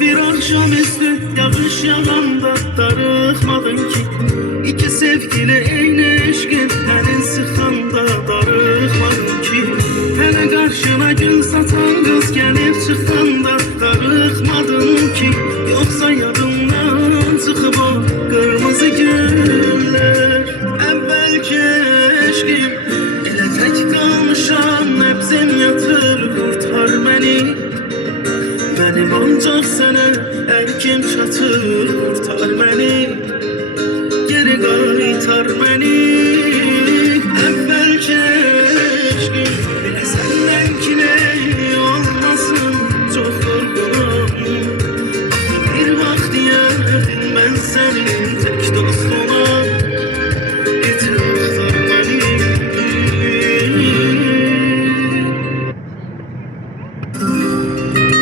bir akşamüstü yağış yağanda darıxmadın ki, İki sevgili eyni eşkin əlin sıxanda darıxmadın ki, Hələ qarşına gül satan qız gəlib çıxanda darıxmadın ki, Yoxsa yadımdan çıxıb o qırmızı güllər. Əvvəlki eşkim elə tək qalmışam, nəbzim yatır, qurtar məni. Mənim ancaq sənə ərkim çatır, qurtar məni, geri qaytar məni. Əvvəlki eşqim belə səndənkine olmasın, çox qorxuram. Bir vaxt deyərdim mən sənin tək dostum.